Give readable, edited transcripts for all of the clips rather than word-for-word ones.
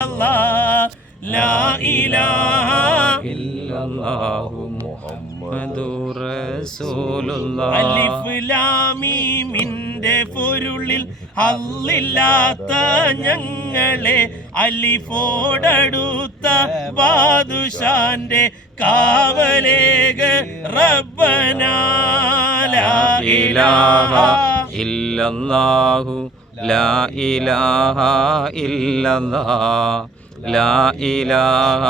ലാ ഇലാഹ ഇല്ലല്ലാഹു മുഹമ്മദുർ റസൂലുള്ളാഹ്. അലിഫ് ലാം മീമിന്റെ പൊരുളിൽ അല്ലാത്ത ഞങ്ങളെ അലിഫോടടുത്ത ബാദുഷാന്റെ കാവലേക റബ്ബനാ. ലാ ഇലാഹ ഇല്ലല്ലാഹു ലാ ഇലാഹ ഇല്ലല്ലാഹ് ലാ ഇലാഹ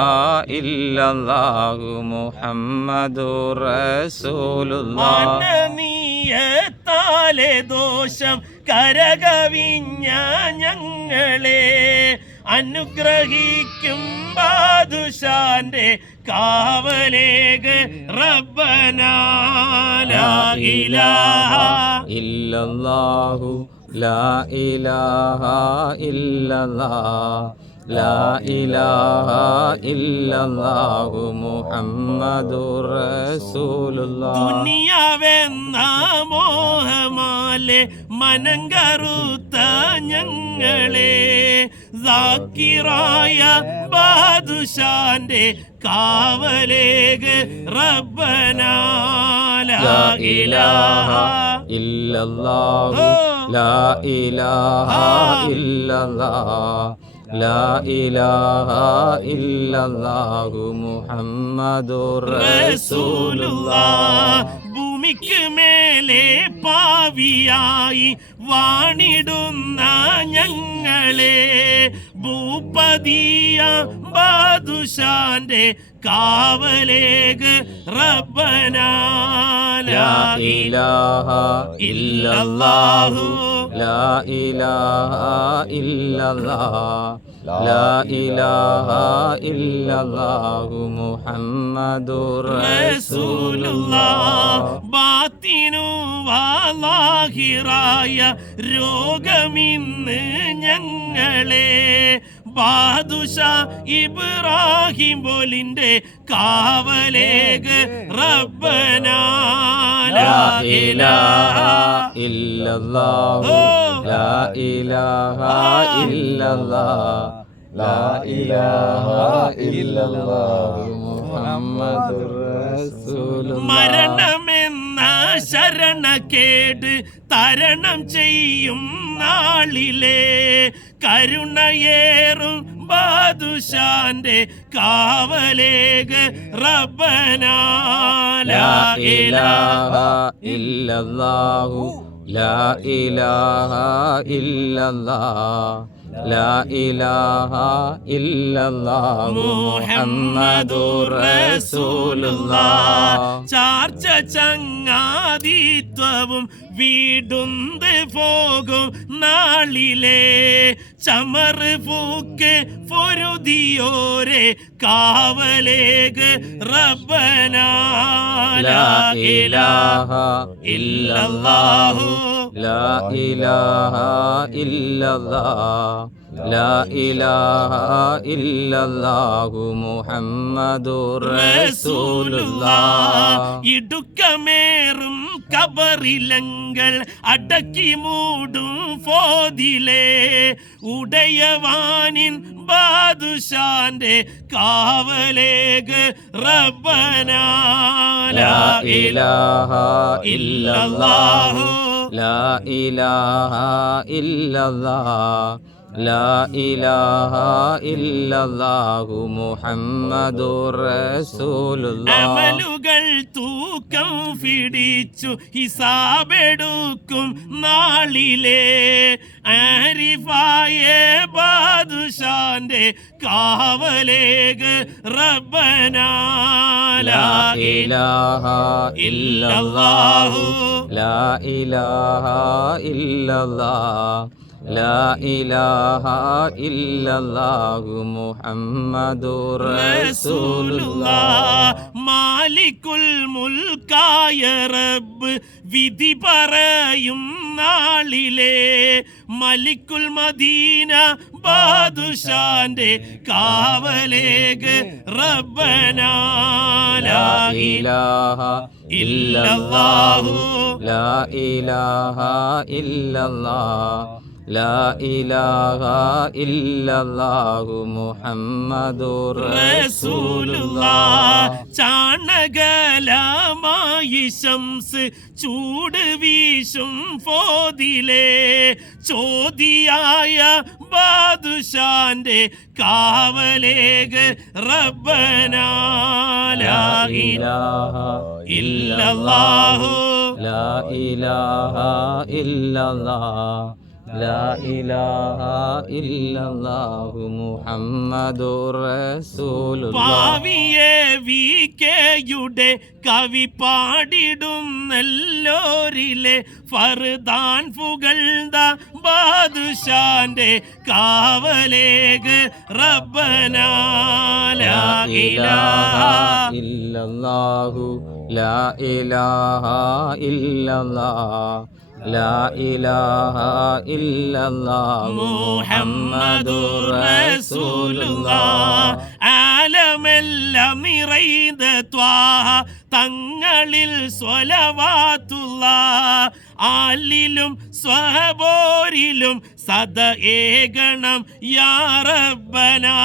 ഇല്ലല്ലാഹു മുഹമ്മദുർ റസൂലുള്ളാഹ്. മാനനീയത്താലെ ദോഷം കരകവിഞ്ഞ ഞങ്ങളെ അനുഗ്രഹിക്കും ബാദുഷാന്റെ കാവലേക റബ്ബനാ. ലാ ഇലാഹ ഇല്ലല്ലാഹു ലാ ഇലാഹ ഇല്ലല്ലാഹ് ലാ ഇലാഹ ഇല്ലല്ലാഹു മുഹമ്മദുർ റസൂലുള്ളാഹ്. ദുനിയാവെന്ന മോഹമാലെ മനം കറുത്ത ഞങ്ങളെ സാക്കിറായ ബാദുഷാന്റെ കാവലേക റബ്ബനാ. ലാ ഇലാഹ ഇല്ലല്ലാഹു ലാ ഇലാഹ ഇല്ലല്ലാഹ് ലാ ഇലാഹ ഇല്ലല്ലാഹു മുഹമ്മദുർ റസൂലുള്ളാഹ്. ഭൂമിക്ക് മേലെ പാവിയായി വാണിടുന്ന ഞങ്ങളെ ഭൂപതിയ ബാദുഷാന്റെ കാവലേക റബ്ബനാ. ലാ ഇലാഹ ഇല്ലല്ലാഹു ലാ ഇലാഹ ഇല്ലല്ലാഹ് ലാ ഇലാഹ ഇല്ലല്ലാഹു മുഹമ്മദുർ റസൂലുള്ളാഹ്. ബാത്തിനു വാലാഹിറായ രോഗമിന്ന് ഞങ്ങളെ ബാദുഷാ ഇബ്രാഹിം പോലിന്റെ കാവലേക റബ്ബനാ. ലാ ഇലാഹ ഇല്ലല്ലാഹു ലാ ഇലാഹ ഇല്ലല്ലാഹ് ലാ ഇലാഹ ഇല്ലല്ലാഹു മുഹമ്മദുർ റസൂലുള്ളാഹ്. മരണമെന്ന ശരണക്കേട് തരണം ചെയ്യും നാളിലെ കരുണയേറും ബാദുഷാന്റെ കാവലേക റബ്ബനാ. ലാ ഇലാഹ ഇല്ലല്ലാഹു ലാ ഇലാഹ ഇല്ലല്ലാഹ് ലാ ഇലാഹ ഇല്ലല്ലാഹു മുഹമ്മദുർ റസൂലുള്ളാഹ്. ചാർച്ച ചങ്ങാതിത്വവും വീടുന്ന് പോകും നാളിലെ ചമർ പൂക്ക് പൊരുതിയോരെ കാവലേക റബ്ബനാ. ലാ ഇലാഹ ഇല്ലല്ലാഹു ലാ ഇലാഹ ഇല്ലല്ലാഹ് ലാ ഇലാഹ ഇല്ലല്ലാഹു മുഹമ്മദുർ റസൂലുള്ളാഹ്. ഇടുക്കമേറും കബറിലങ്ങൾ അടക്കി മൂടും ഫോദിലെ ഉടയവാനിൻ ബാദുഷാന്റെ കാവലേക റബ്ബനാ. ലാ ഇലാഹ ഇല്ലല്ലാഹു ലാ ഇലാഹ ഇല്ലല്ലാഹ് ലാ ഇലാഹ ഇല്ലല്ലാഹു മുഹമ്മദുർ റസൂലുള്ളാഹ്. അമലുകൾ തൂക്കം പിടിച്ചു ഹിസാബെടുക്കും നാളിലെ ആരിഫായ ബാദുഷാന്റെ കാവലേക റബ്ബനാ. ലാ ഇലാഹ ഇല്ലല്ലാഹു ലാ ഇലാഹ ഇല്ലല്ലാഹ് ലാ ഇലാഹ ഇല്ലല്ലാഹു മുഹമ്മദുർ റസൂലുള്ളാഹ്. മാലിക്കുൽ മുൽക്കായ റബ്ബ് വിധി പറയും നാളിലെ മലിക്കുൽ മദീന ബാദുഷാന്റെ കാവലേക റബ്ബനാ. ലാ ഇലാഹ ഇല്ലല്ലാഹു ലാ ഇലാഹ ഇല്ലല്ലാഹ് ലാ ഇലാഹ ഇല്ലല്ലാഹു മുഹമ്മദുർ റസൂലുള്ളാഹ്. ചാണകലമായി ശംസ് ചൂട് വീശും ഫോതിലെ ചോദിയായ ബാദുഷാന്റെ കാവലേഗ് റബ്ബനാ. ലാ ഇലാഹ ഇല്ലല്ലാഹു ലാ ഇലാഹ ഇല്ലല്ലാഹ് ലാ ഇലാഹ ഇല്ലല്ലാഹു മുഹമ്മദുർ റസൂലുള്ളാഹ്. പാവിയെ വികെയുടെ കവി പാടിടുന്നല്ലോരിലെ ഫർദാൻ പുകഴ്ന്ന ബാദുഷാന്റെ കാവലേഗ് റബ്ബനാ. ലാ ഇലാഹ ഇല്ലല്ലാഹു ലാ ഇലാഹ ഇല്ലല്ലാഹ് ലാ ഇലാഹ ഇല്ലല്ലാഹു മുഹമ്മദുർ റസൂലുള്ളാഹ്. ആലമെല്ലാം നിറൈത ത്വാഹ തങ്ങളിൽ സ്വലവാത്തുള്ളാഹ്. ആലിലും സ്വഹബോരിലും സദ ഏകണം യാ റബ്ബനാ.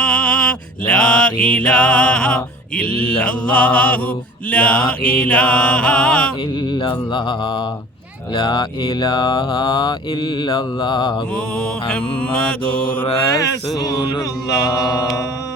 ലാ ഇലാഹ ഇല്ലല്ലാഹു ലാ ഇലാഹ ഇല്ലല്ലാഹ് ലാ ഇലാഹ ഇല്ലല്ലാഹു മുഹമ്മദുർ റസൂലുള്ളാഹ്.